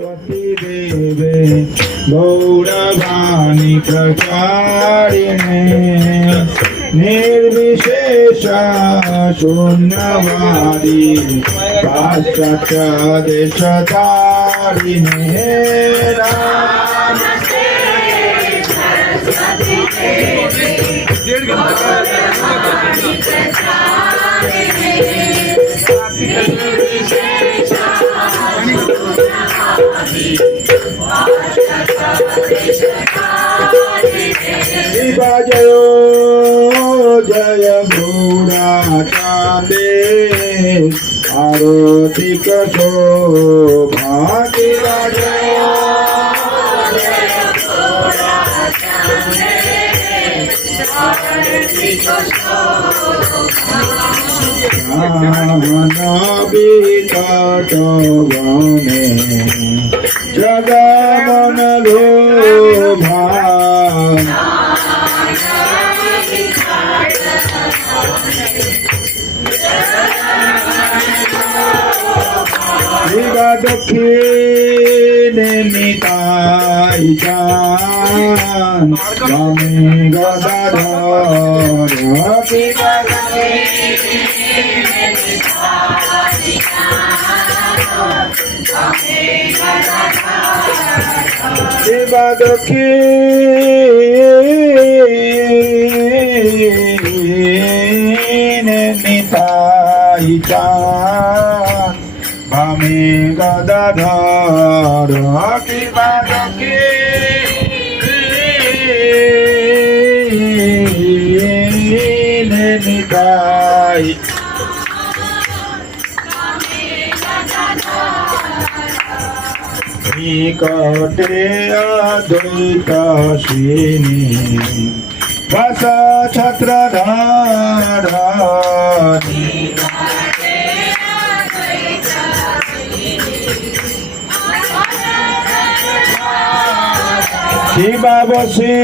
सरस्वती देवे गौरवाणी प्रचारिणे निर्विशेष शून्यवादी पाश्चात्य देशधारिणे जयो जय गौराचांदे आरती शोभा विकटवने जगमन लोभा दक्षिणे निताई जान स्वामी गदाधर शिवा दक्षिणे निताई जान स्वामी गदाधर कृपा निताई निकटे अद्वैत श्रेणी वस छत्रधार शिवा बसे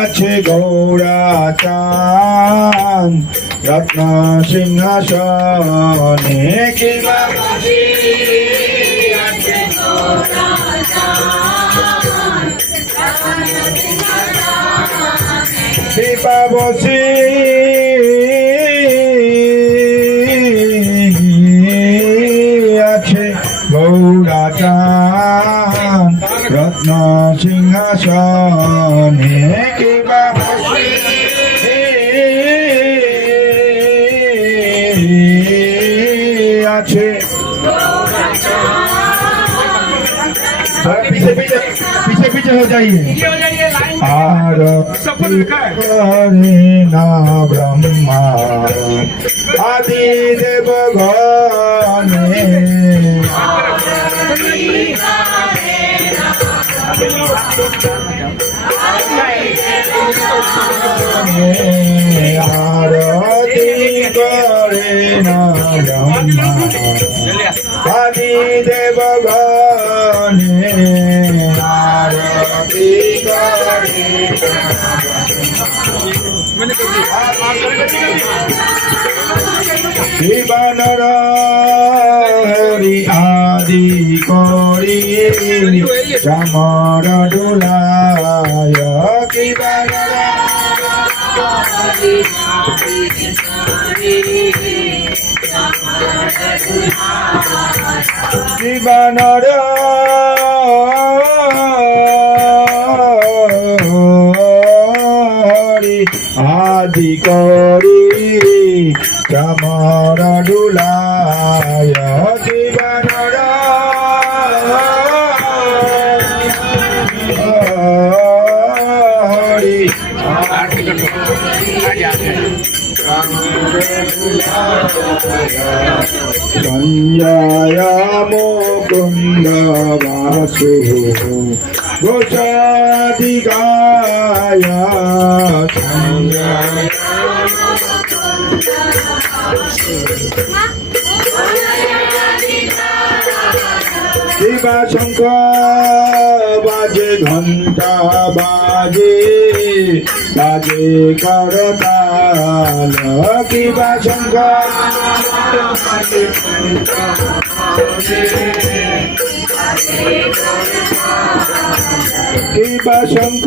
আছে গৌরাচান রত্ন সিংহাসনে শিবা বসে আছে গৌরাচান শিবা বসে আছে গৌরাচান রত্ন সিংহাসনে কিবা বসে আছে पीछे पीछे पीछे पीछे हो जाइए आरती ना ब्रह्मा आदि देव गणे आरती करे ना ब्रह्मा आदि देव गणे आरती करे शिवानर हरि आदि करि चामर डोलाय शिवानर शिवानर हरि आदि करि चामर डोलाय शिवानर हरि संजय मुकुंद वासु घोषाधिकाय संजय शिवा शंकर बाजे घंटा बाजे बाजे करताल शिवा शंकर কিবা শঙ্খ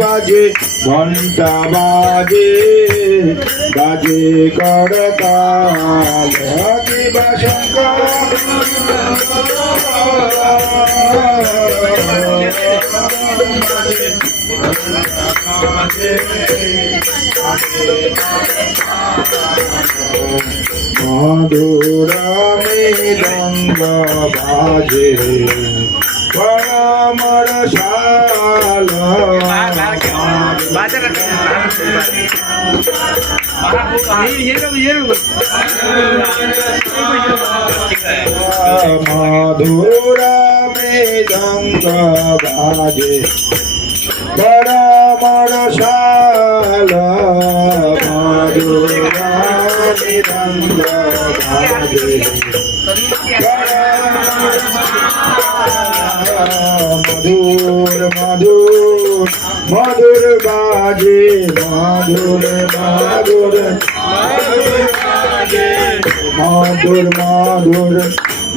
বাজে ঘন্টা বাজে বাজে করতাল কিবা শঙ্খ মধুরা মৃদঙ্গ বাজে পরমর শাল মধুরা মৃদঙ্গ বাজে পরমর শাল মধুরা মৃদঙ্গ বাজে মধুর মধুর মধুর বাজে মধুর মধুর মধুর মধুর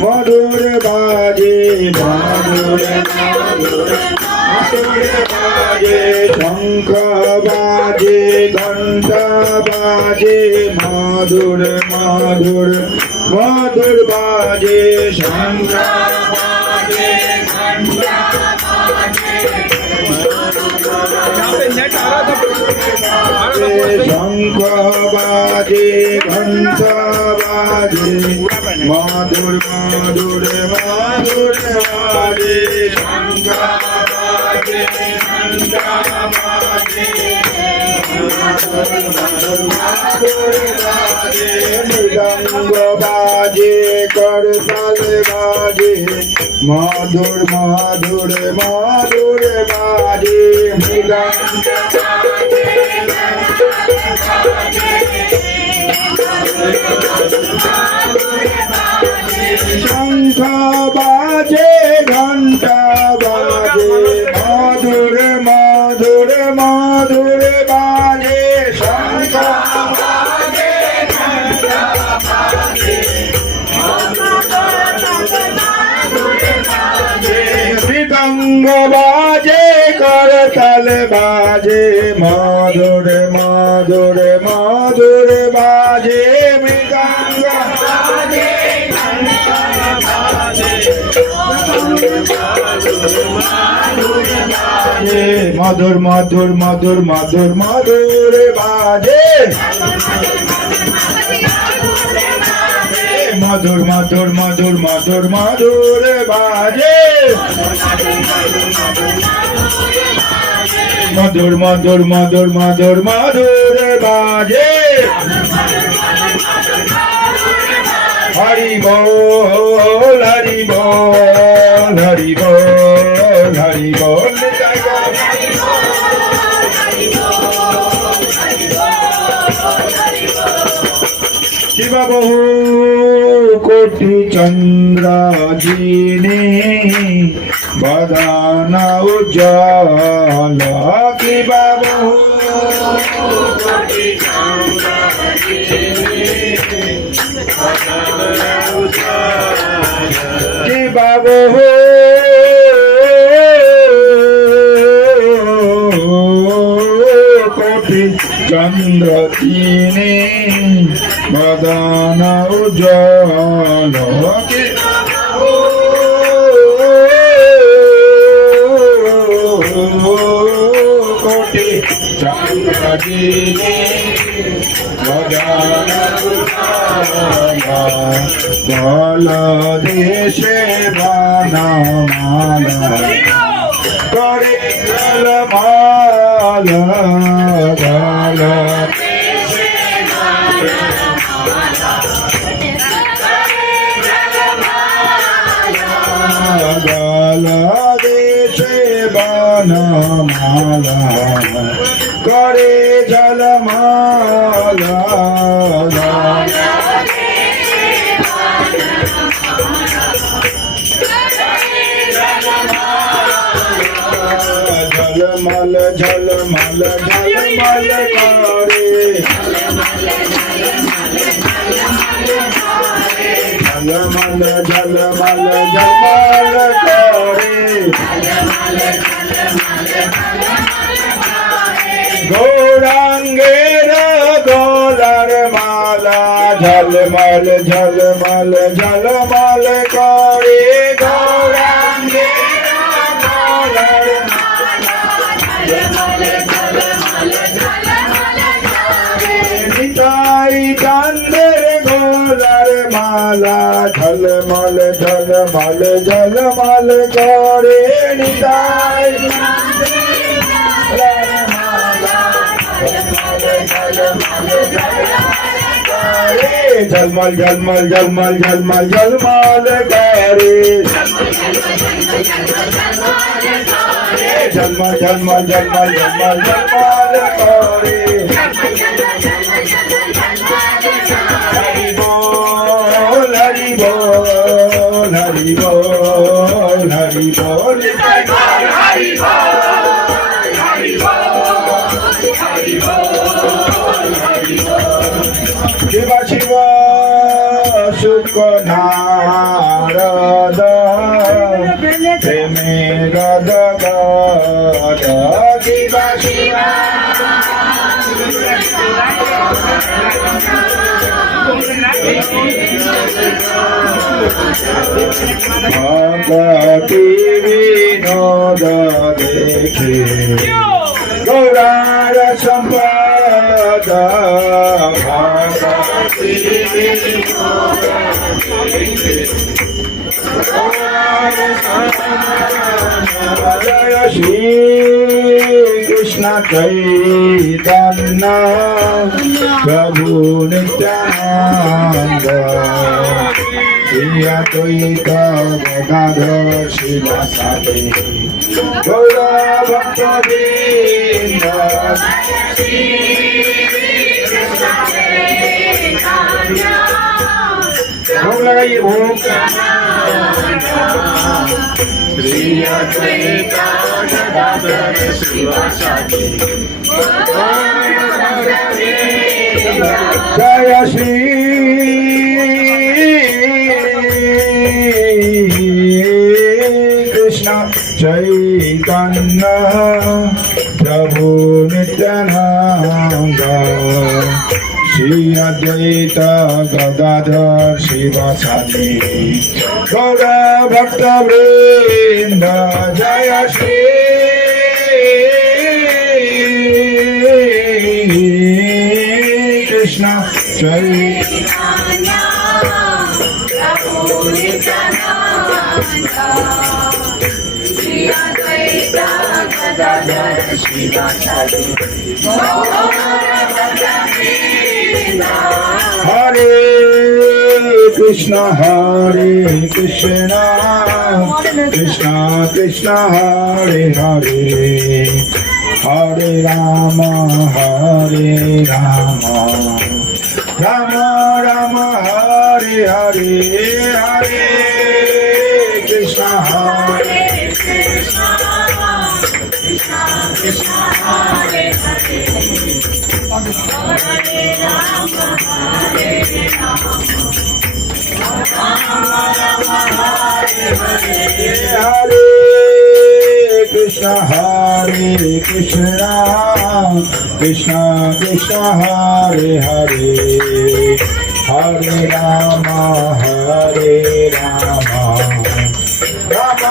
মধুর বাজে মধুর মধুর বাজে শঙ্খ বাজে ঘণ্টা বাজে মধুর মধুর মধুর বাজে শঙ্খ বাজে ঘণ্টা শঙ্খ বাজে ঘণ্টা বাজে মধুর মধুর মধুর বাজে শঙ্খ বাজে ঘণ্টা বাজে মৃদঙ্গ বাজে করতাল বাজে মধুর মধুর মধুর বাজে মৃদঙ্গ শঙ্খ বাজে ঘণ্টা বাজে মধুর মধুর মধুর বাজে শঙ্খ বাজে ঘণ্টা বাজে মৃদঙ্গ বাজে করতাল বাজে মধুর মধুর মধুর বাজে মৃদঙ্গ বাজে মধুর মধুর মধুর মধুর মধুর বাজে মধুর মধুর মধুর মধুর মধুর বাজে মধুর মধুর মধুর মধুর মধুর বাজে হরি বল হরি বল হরি বল হরি বল শিবা বহু কোটি চন্দ্র জিনে বদানা উজ্জ্বল কিবা বহু কোটি চন্দ্র কিবা বহু কোটি চন্দ্র জিনে বদন উজ্জ্বল কোটি চন্দ্র জিনে বদন উজ্জ্বল দেশে বনমালা করে মালা গালা দেশে বনমালা করে জলমালা ঝলমল ঝলমল ঝলমল করে झलमल झलमल झलमल करे गौरांगेर गलार माला झलमल झलमल झलमल करे गौरांगेर गलार निताई चांदेर गोलार माला झलमल झलमल झलमल करे निताई झलमल झलमल झलमल झलमल झलमल करे झलमल झलमल झलमल झलमल झलमल करे हरि बोल हरि बोल हरि बोल हरि बोल हरि शिव शिव सुख नारद प्रेमे गद गद शिव शिव भक्ति विनोद देखे गौरार संपद भक्ति विनोद देखे जय श्री कृष्ण चैतन्य प्रभु नित्यानंद श्री अद्वैत गदाधर शिवासादि गौर भक्तवृंद भोग लगाइए भोग श्री अद्वैत गदाधर शिवासादि जय श्री कृष्ण चैतन्य प्रभु नित्यानंद श्री अद्वैत गदाधर शिवासादि गौर भक्तवृंद जय श्री कृष्ण चैतन्य श्री अद्वैत गदाधर शिवासादि हरे कृष्ण कृष्ण कृष्ण हरे हरे हरे राम राम राम हरे हरे हरे कृष्ण हरे कृष्ण कृष्ण हरे हरे हरे राम हरे कृष्ण कृष्ण कृष्ण हरे हरे हरे राम राम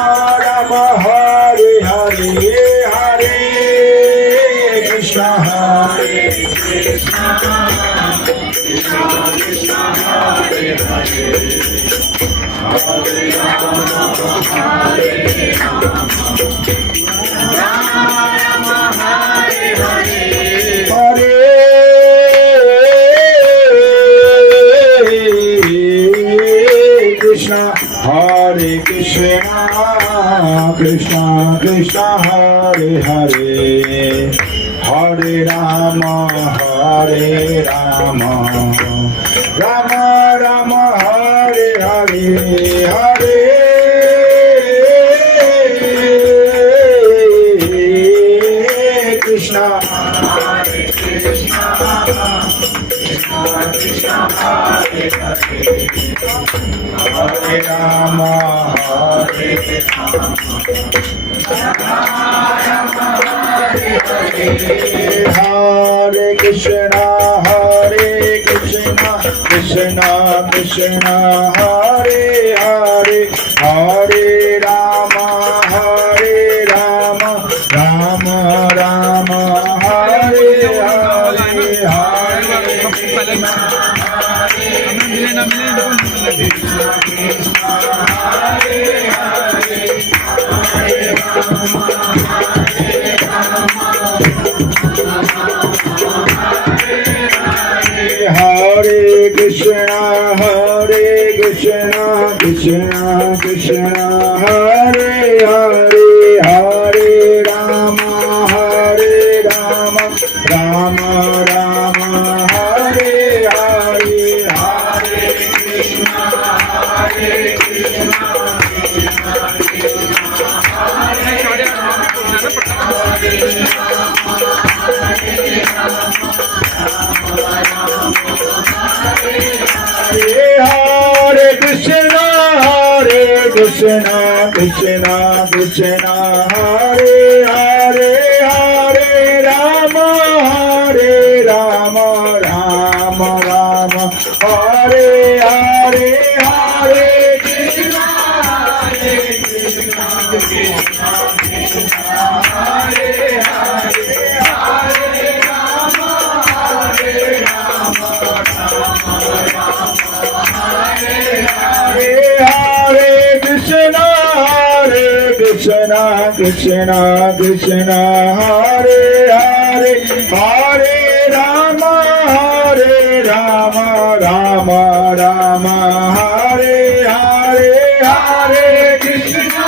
राम हरे हरे हरे कृष्ण कृष्ण हरे हरे हरे राम हरे कृष्ण कृष्ण हरे हरे हरे राम राम राम हरे हरे हरे कृष्ण कृष्ण हरे Rama Hare Hare Krishna Krishna Krishna Hare Hare Hare Rama Rama Rama Hare Hare Hare Krishna Krishna Krishna Hare Hare Hare Rama Rama Rama Hare Hare Hare Krishna Hare Krishna Krishna Krishna Hare Hare Hare Rama Rama Rama Hare Hare Hare Krishna Krishna Hare Hare Hare Rama Hare Krishna Krishna Krishna Hare Hare Hare Rama Rama Rama Hare Hare Hare Krishna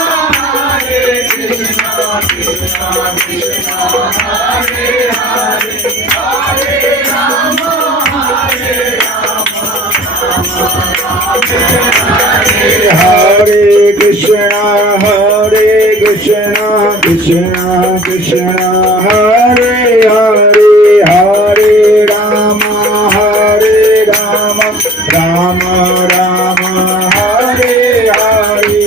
Krishna Krishna Hare Hare Hare Rama Hare Krishna Krishna Krishna Hare Hare Hare Rama Rama Rama Hare Hare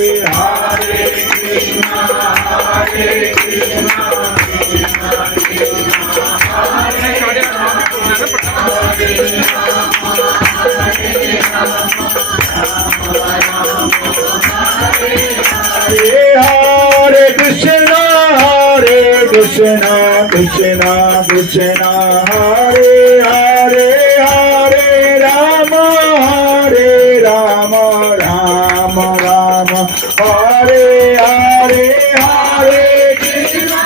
Hare Krishna Hare Krishna Krishna Krishna Hare Hare Hare Rama Rama Rama Hare Hare Hare Krishna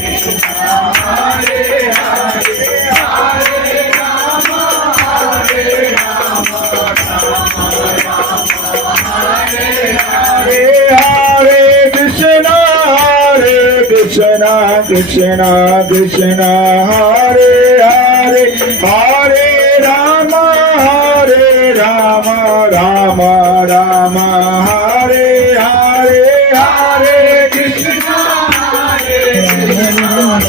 Krishna Hare Hare Hare Rama Hare Krishna Krishna Krishna Hare Hare Hare Rama Rama Rama Hare Hare Hare Krishna Hare Rama